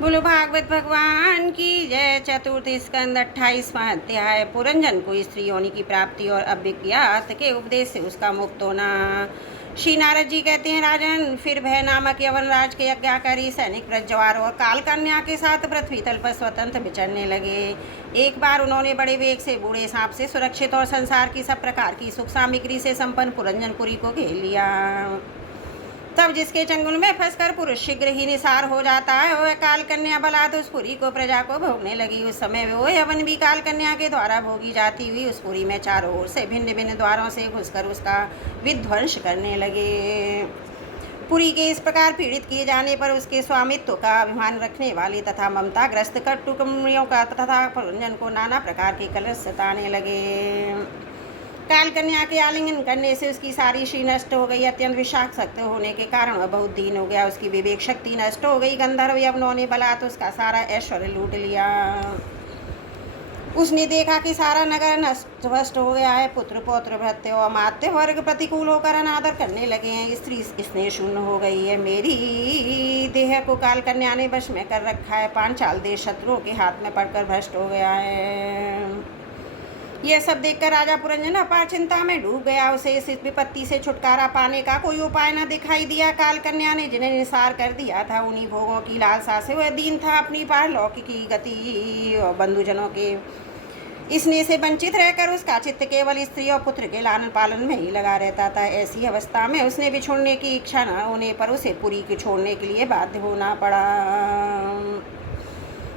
बोलो भागवत भगवान की जय। चतुर्थ स्कंद 28वां अध्याय। पुरंजन को स्त्री योनि की प्राप्ति और अभिज्ञात के उपदेश से उसका मुक्त होना। श्री नारद जी कहते हैं, राजन, फिर भय नामक यवनराज के यज्ञाकारी सैनिक ब्रजवार और काल कन्या के साथ पृथ्वी तल पर स्वतंत्र विचरने लगे। एक बार उन्होंने बड़े वेग से बूढ़े सांप से सुरक्षित और संसार की सब प्रकार की सुख सामग्री से संपन्न पुरंजनपुरी को घेर लिया। तब जिसके चंगुल में फंसकर पुरुष शीघ्र ही निसार हो जाता है, वह काल कन्या बलात् उस पुरी को प्रजा को भोगने लगी। उस समय वो यवन भी काल कन्या के द्वारा भोगी जाती हुई उस पुरी में चारों ओर से भिन्न भिन्न द्वारों से घुसकर उसका विध्वंस करने लगे। पुरी के इस प्रकार पीड़ित किए जाने पर उसके स्वामित्व का अभिमान रखने वाले तथा ममताग्रस्त कटुकम्रियों का तथा पुरंजन को नाना प्रकार के कलश सताने लगे। काल कन्या के आलिंगन करने से उसकी सारी श्री नष्ट हो गई। अत्यंत विषाक्त होने के कारण वह बहुत दीन हो गया। उसकी विवेक शक्ति नष्ट हो गई। गंधर्व यवनों ने बलात् उसका सारा ऐश्वर्य लूट लिया। उसने देखा कि सारा नगर नष्ट भ्रष्ट हो गया है। पुत्र पौत्र भृत्य और अमात्य वर्ग प्रतिकूल होकर अनादर करने लगे हैं। स्त्री स्नेह शून्य हो गई है। मेरी देह को काल कन्या ने वश में कर रखा है। पांचाल देश शत्रुओं के हाथ में पड़कर भ्रष्ट हो गया है। यह सब देखकर राजा पुरंजन अपार चिंता में डूब गया। उसे इस विपत्ति से छुटकारा पाने का कोई उपाय न दिखाई दिया। काल कन्या ने जिन्हें निसार कर दिया था, उन्हीं भोगों की लालसा से वह दीन था। अपनी पारलौकिकी गति और बंधुजनों के स्नेह से वंचित रहकर उसका चित्त केवल स्त्री और पुत्र के लालन पालन में ही लगा रहता था। ऐसी अवस्था में उसने बिछोड़ने की इच्छा न होने पर उसे पुरी को छोड़ने के लिए बाध्य होना पड़ा,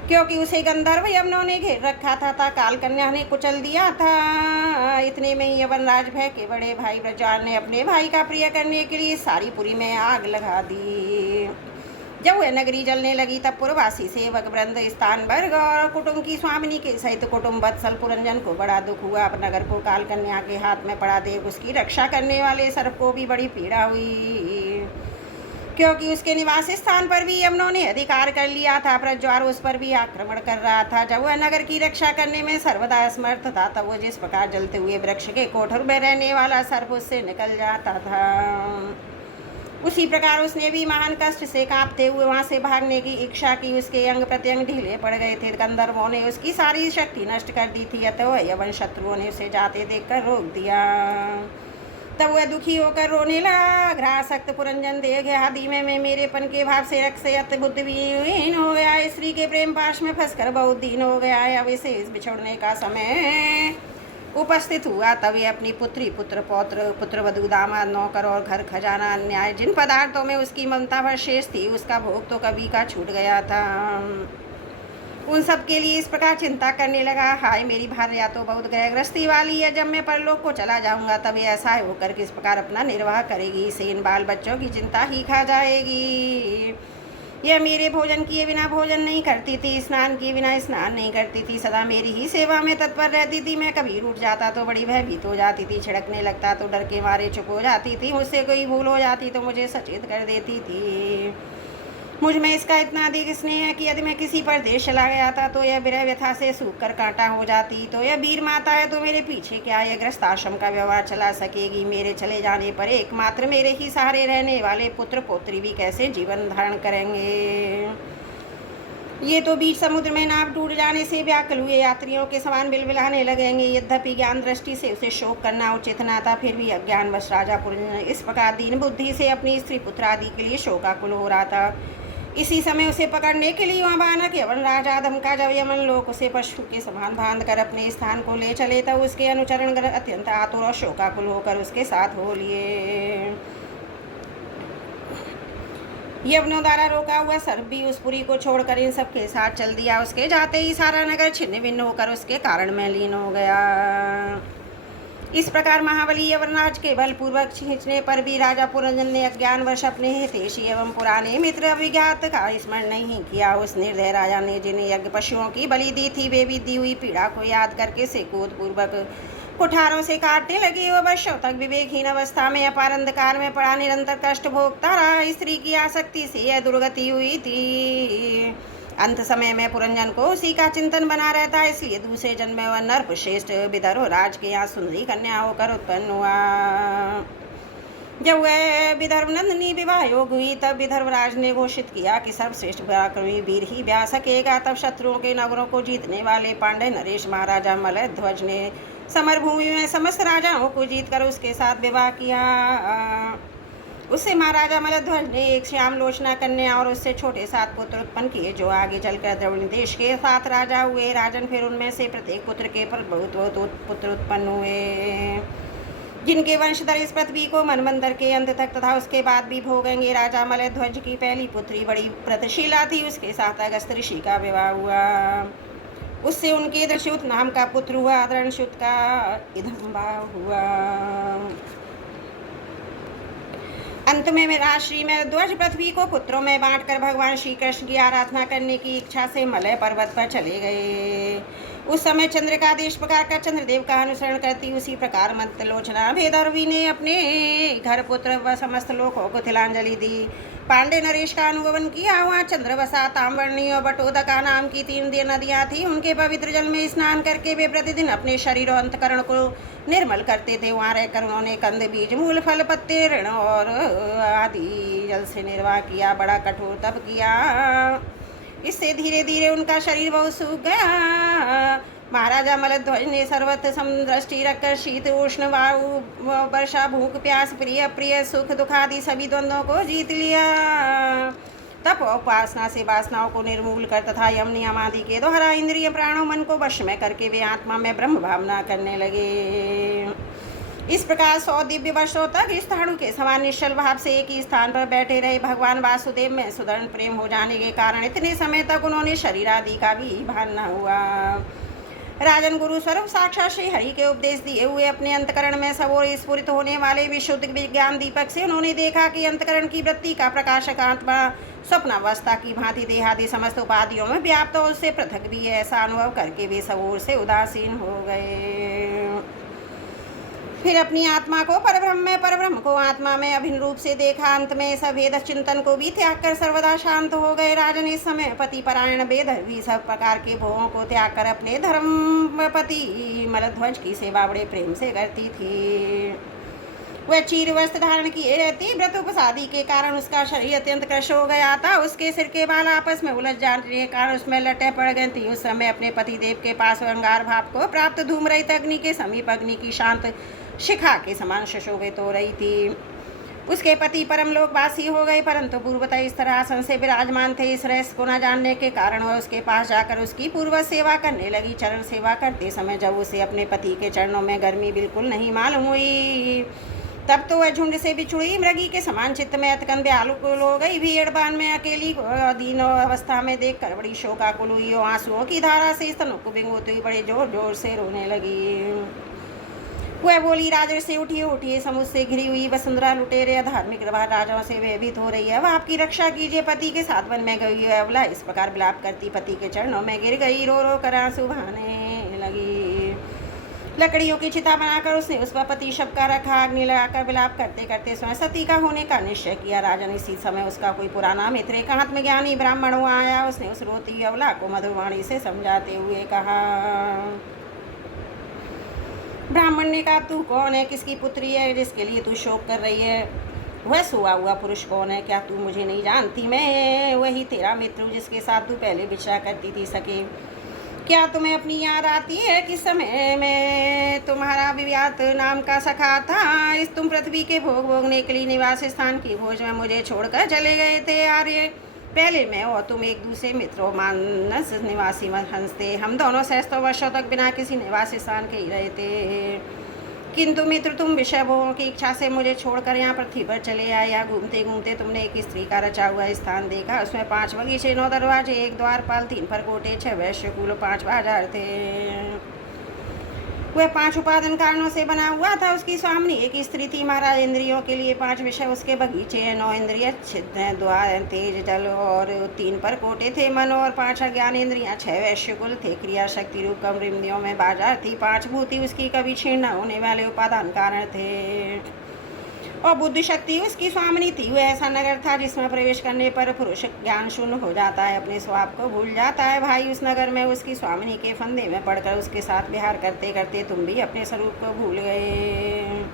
क्योंकि उसे गंधर्व यवनों ने घेर रखा था। काल कन्या ने कुचल दिया था। इतने में ही यवनराज भय के बड़े भाई ब्रजवान ने अपने भाई का प्रिय करने के लिए सारी पुरी में आग लगा दी। जब वह नगरी जलने लगी तब पुरवासी सेवक वृंद, स्थान वर्ग और कुटुंब की स्वामिनी के सहित कुटुंब वत्सल पुरंजन को बड़ा दुख हुआ। अब नगर को काल कन्या के हाथ में पड़ा देख उसकी रक्षा करने वाले सर्प को भी बड़ी पीड़ा हुई, क्योंकि उसके निवास स्थान पर भी यवनों ने अधिकार कर लिया था। प्रज्वार उस पर भी आक्रमण कर रहा था। जब वह नगर की रक्षा करने में सर्वदा असमर्थ था, तब वह जिस प्रकार जलते हुए वृक्ष के कोठर में रहने वाला सर्प उससे निकल जाता था, उसी प्रकार उसने भी महान कष्ट से कांपते हुए वहां से भागने की इच्छा की। उसके अंग प्रत्यंग ढीले पड़ गए थे। गंधर्वों ने उसकी सारी शक्ति नष्ट कर दी थी। अतः यवन शत्रुओं ने उसे जाते देखकर रोक दिया। तब वह दुखी होकर रोने लगा। घ्रासक्त पुरंजन देह आदि में मेरेपन के भाव से रक्त से अत बुद्धिहीन हो गया है। स्त्री के प्रेम पाश में फंसकर बहुत दीन हो गया है। अब इसे इस बिछोड़ने का समय उपस्थित हुआ। तब ये अपनी पुत्री, पुत्र पौत्र, पुत्रवधू, दामाद, नौकर और घर खजाना अन्याय जिन पदार्थों में उसकी ममता भर शेष थी, उसका भोग तो कभी का छूट गया था। उन सब के लिए इस प्रकार चिंता करने लगा। हाय, मेरी भार्या तो बहुत ग्रहग्रस्ती वाली है। जब मैं परलोक को चला जाऊंगा तब ये ऐसा होकर किस प्रकार अपना निर्वाह करेगी। इसे इन बाल बच्चों की चिंता ही खा जाएगी। यह मेरे भोजन किए बिना भोजन नहीं करती थी, स्नान किए बिना स्नान नहीं करती थी, सदा मेरी ही सेवा में तत्पर रहती थी। मैं कभी रूठ जाता तो बड़ी भयभीत हो जाती थी, छिड़कने लगता तो डर के मारे चुप हो जाती थी, मुझसे कोई भूल हो जाती तो मुझे सचेत कर देती थी। मुझ में इसका इतना अधिक स्नेह है कि यदि मैं किसी पर देश चला गया था तो यह विरह व्यथा से सूख कर कांटा हो जाती। तो यह वीर माता है तो मेरे पीछे क्या यह गृहस्थ आश्रम का व्यवहार चला सकेगी। मेरे चले जाने पर एकमात्र मेरे ही सहारे रहने वाले पुत्र पौत्री भी कैसे जीवन धारण करेंगे। ये तो बीच समुद्र में नाव टूट जाने से व्याकुल हुए यात्रियों के समान बिलबिलाने लगेंगे। यद्यपि ज्ञान दृष्टि से उसे शोक करना उचित न था, फिर भी अज्ञानवश राजा पुरंजन इस प्रकार दीन बुद्धि से अपनी स्त्री पुत्र आदि के लिए शोकाकुल हो रहा था। इसी समय उसे पकड़ने के लिए वहाँ बानक यवनराज आदम का जब यमन लोग उसे पशु के समान बांध कर अपने स्थान को ले चले, तब उसके अनुचरण अत्यंत आतुर और शोकाकुल होकर उसके साथ हो लिए। यवनों द्वारा रोका हुआ सर्प भी उस पुरी को छोड़कर इन सब के साथ चल दिया। उसके जाते ही सारा नगर छिन्न भिन्न होकर उसके कारण में लीन हो गया। इस प्रकार महाबली यवनराज के बलपूर्वक खींचने पर भी राजा पुरंजन ने अज्ञानवश अपने हितैषी एवं पुराने मित्र अभिज्ञात का स्मरण नहीं किया। उस निर्दय राजा ने जिन्हें यज्ञ पशुओं की बलि दी थी, वे भी दी हुई पीड़ा को याद करके से क्रोधपूर्वक कुठारों से काटने लगे। वह वर्षों तक विवेकहीन अवस्था में अपार अंधकार में पड़ा निरंतर कष्ट भोगता रहा। स्त्री की आसक्ति से यह दुर्गति हुई थी। अंत समय में पुरंजन को उसी का चिंतन बना रहता है, इसलिए दूसरे जन्म में वह नरप श्रेष्ठ विदर्भ राज के यहाँ सुंदरी कन्या होकर उत्पन्न हुआ। जब वह विदर्भ नंदिनी विवाह योग हुई तब विदर्भराज ने घोषित किया कि सर्वश्रेष्ठ पराक्रमी वीर ही ब्याह सकेगा। तब शत्रुओं के नगरों को जीतने वाले पांडे नरेश महाराजा मलध्वज ने समरभूमि में समस्त राजाओं को जीतकर उसके साथ विवाह किया। उससे महाराजा मलध्वज ने एक श्याम लोचना कन्या और उससे छोटे 7 पुत्र उत्पन्न किए, जो आगे चलकर द्रविड़ देश के 7 राजा हुए। राजन फिर उनमें से प्रत्येक पुत्र के पर बहुत बहुत पुत्र उत्पन्न हुए, जिनके वंशधर इस पृथ्वी को मनमंदिर के अंत तक तथा उसके बाद भी भोगेंगे। राजा मलध्वज की पहली पुत्री बड़ी व्रतशीला थी, उसके साथ अगस्त ऋषि का विवाह हुआ। उससे उनके दृश्युत नाम का पुत्र हुआ, दृढ़श्युत का इदम्बा हुआ। अंत में राजश्री मलध्वज पृथ्वी को पुत्रों में बांटकर भगवान श्री कृष्ण की आराधना करने की इच्छा से मलय पर्वत पर चले गए। उस समय चंद्रिका देश प्रकार का चंद्रदेव का अनुसरण करती उसी प्रकार मंत्रलोचना भेदरवी ने अपने घर पुत्र व समस्त लोकों को तिलांजलि दी। पांडे नरेश का अनुगमन किया। वहाँ चंद्रवसा, ताम्रवर्णी और बटोदका नाम की 3 नदियाँ थी। उनके पवित्र जल में स्नान करके वे प्रतिदिन अपने शरीर और अंतकरण को निर्मल करते थे। वहाँ रहकर उन्होंने कंद, बीज, मूल, फल, पत्ते, ऋण और आदि जल से निर्वाह किया। बड़ा कठोर तप किया, इससे धीरे धीरे उनका शरीर बहुत सूख गया। महाराजा मलध्वज ने सर्वत्र समदृष्टि रखकर शीत, उष्ण, वायु, वर्षा, भूख, प्यास, प्रिय अप्रिय, सुख दुख आदि सभी द्वंद्वों को जीत लिया। तप और उपासना से वासनाओं को निर्मूल कर तथा यम नियम आदि के द्वारा इंद्रिय प्राणों मन को वश में करके वे आत्मा में ब्रह्म भावना करने लगे। इस प्रकार 100 दिव्य वर्षों तक स्थाणु के समान निश्चल भाव से एक ही स्थान पर बैठे रहे। भगवान वासुदेव में सुदृढ़ प्रेम हो जाने के कारण इतने समय तक उन्होंने शरीर आदि का भी भान न हुआ। राजन गुरु स्वरूप साक्षात श्री हरि के उपदेश दिए हुए अपने अंतकरण में सबोर स्फुरित होने वाले विशुद्ध विज्ञान दीपक से उन्होंने देखा कि अंतकरण की वृत्ति का प्रकाशक आत्मा स्वप्नावस्था की भांति देहादि समस्त उपाधियों में व्याप्त और उससे पृथक भी है। ऐसा अनुभव करके वे सबोर से उदासीन हो गए। फिर अपनी आत्मा को परब्रह्म में, परब्रह्म को आत्मा में अभिन्न रूप से देखा। अंत में सब वेद चिंतन को भी त्याग कर सर्वदा शांत हो गए। राजन इस समय पति परायण वेद भी सब प्रकार के भोगों को त्याग कर अपने धर्मपति मलध्वज की सेवा बड़े प्रेम से करती थी। वह चीर वस्त्र धारण किए रहती। व्रत उपसादी के कारण उसका शरीर अत्यंत कृश हो गया था। उसके सिर के बाल आपस में उलझ जाने के कारण उसमें लटे पड़ गई थी। उस समय अपने पति देव के पास अंगार भाव को प्राप्त धूम रहित अग्नि के समीप अग्नि की शांत शिखा के समान सुशोभित हो रही थी। उसके पति परम लोकवासी हो गए, परंतु पूर्वतः इस तरह आसन से विराजमान थे। इस रहस्य को न जानने के कारण वह उसके पास जाकर उसकी पूर्व सेवा करने लगी। चरण सेवा करते समय जब उसे अपने पति के चरणों में गर्मी बिल्कुल नहीं मालूम हुई, तब तो वह झुंड से बिछुड़ी मृगी के समान चित्त में अतकन व्याकुल हो गई। भीड़बान में अकेली दीन अवस्था में देखकर बड़ी शोकाकुल हुई और आंसुओं की धारा से स्तनों को भिगोते हुए बड़े जोर जोर से रोने लगी। वह बोली, राजर्षि से उठिए उठिए, समुद्र से घिरी हुई वसुंधरा लुटेरे धार्मिक राजाओं से भयभीत हो रही है। वह आपकी रक्षा कीजिए। पति के साथ वन में गई है। अबला इस प्रकार विलाप करती पति के चरणों में गिर गई। रो रो कर आंसू बहाने लगी। लकड़ियों की चिता बनाकर उसने उस पर पति शव का रखा। अग्नि लगाकर विलाप करते करते स्वयं सती का होने का निश्चय किया। राजन इसी समय उसका कोई पुराना मित्र एक हाथ में ज्ञानी ब्राह्मण हुआ आया। उसने उस रोती अबला को मधुरवाणी से समझाते हुए कहा। ब्राह्मण ने कहा, तू कौन है? किसकी पुत्री है जिसके लिए तू शोक कर रही है? वह सोया हुआ पुरुष कौन है? क्या तू मुझे नहीं जानती? मैं वही तेरा मित्र हूँ जिसके साथ तू पहले विचरा करती थी। सके, क्या तुम्हें अपनी याद आती है किस समय मैं तुम्हारा विव्यात नाम का सखा था? इस तुम पृथ्वी के भोग भोगने के लिए निवास स्थान की भोज में मुझे छोड़कर चले गए थे। आर्य, पहले मैं और तुम एक दूसरे मित्रों मानस निवासी हंसते। हम दोनों सहस्त्रों वर्षों तक बिना किसी निवास स्थान के ही रहे थे, किंतु मित्र तुम विषय भोगों की इच्छा से मुझे छोड़कर यहाँ पृथ्वी पर चले आए। यहाँ घूमते घूमते तुमने एक स्त्री का रचा हुआ स्थान देखा। उसमें 5 बगीचे, 9 दरवाजे, 1 द्वारपाल, 3 परकोटे, 6 वैश्यकुल, 5 बाजार थे। वह 5 उपादान कारणों से बना हुआ था। उसकी स्वामिनी एक स्त्री थी। महाराज इंद्रियों के लिए 5 विषय उसके बगीचे, 9 इंद्रिय छिद्र, द्वार, तेज, जल और 3 परकोटे थे। मन और 5 अज्ञान इंद्रियां, 6 वैश्यकुल थे। क्रिया शक्ति रूप कम इंद्रियों में बाजार थी। 5 भूति उसकी कभी क्षीण न होने वाले उपादान कारण थे। और बुद्धि शक्ति उसकी स्वामिनी थी। वह ऐसा नगर था जिसमें प्रवेश करने पर पुरुष ज्ञान शून्य हो जाता है, अपने स्वभाव को भूल जाता है। भाई, उस नगर में उसकी स्वामिनी के फंदे में पड़कर उसके साथ विहार करते करते तुम भी अपने स्वरूप को भूल गए।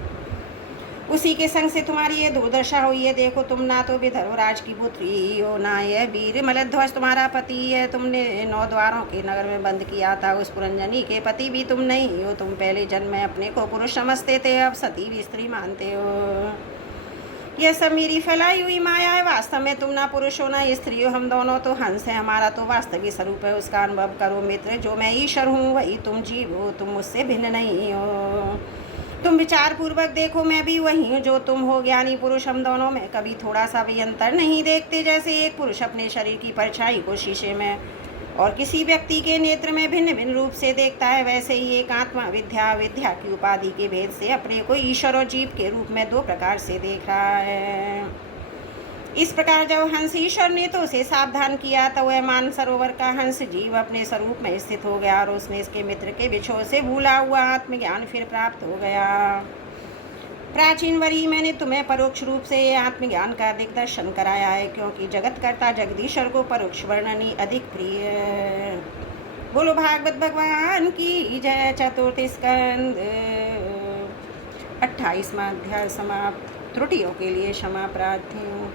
उसी के संग से तुम्हारी ये दुर्दशा हुई है। देखो तुम ना तो विदर्भराज की पुत्री हो, ना यह वीर मलध्वज तुम्हारा पति है। तुमने 9 द्वारों के नगर में बंद किया था। उस पुरंजनी के पति भी तुम नहीं हो। तुम पहले जन्म में अपने को पुरुष समझते थे, अब सती भी स्त्री मानते हो। यह सब मेरी फैलाई हुई माया है। वास्तव में तुम ना पुरुष हो ना स्त्री हो, हम दोनों तो हंस है। हमारा तो वास्तविक स्वरूप है, उसका अनुभव करो मित्र। जो मैं ईश्वर हूँ वही तुम जीव हो, तुम मुझसे भिन्न नहीं हो। तुम विचार पूर्वक देखो, मैं भी वही हूँ जो तुम हो। ज्ञानी पुरुष हम दोनों में कभी थोड़ा सा भी अंतर नहीं देखते। जैसे एक पुरुष अपने शरीर की परछाई को शीशे में और किसी व्यक्ति के नेत्र में भिन्न भिन्न रूप से देखता है, वैसे ही एक आत्मा विद्या विद्या की उपाधि के भेद से अपने को ईश्वर और जीव के रूप में 2 प्रकार से देख रहा है। इस प्रकार जब हंस ईश्वर ने तो उसे सावधान किया, तो वह मान सरोवर का हंस जीव अपने स्वरूप में स्थित हो गया और उसने इसके मित्र के बिछोह से भूला हुआ आत्मज्ञान फिर प्राप्त हो गया। प्राचीन वरी मैंने तुम्हें परोक्ष रूप से आत्मज्ञान का दिग्दर्शन कराया है, क्योंकि जगतकर्ता जगदीश्वर को परोक्ष वर्णन ही अधिक प्रिय है। बोलो भागवत भगवान की जय। चतुर्थ स्कंद 28वां अध्याय समाप्त। त्रुटियों के लिए क्षमा प्रार्थी हूँ।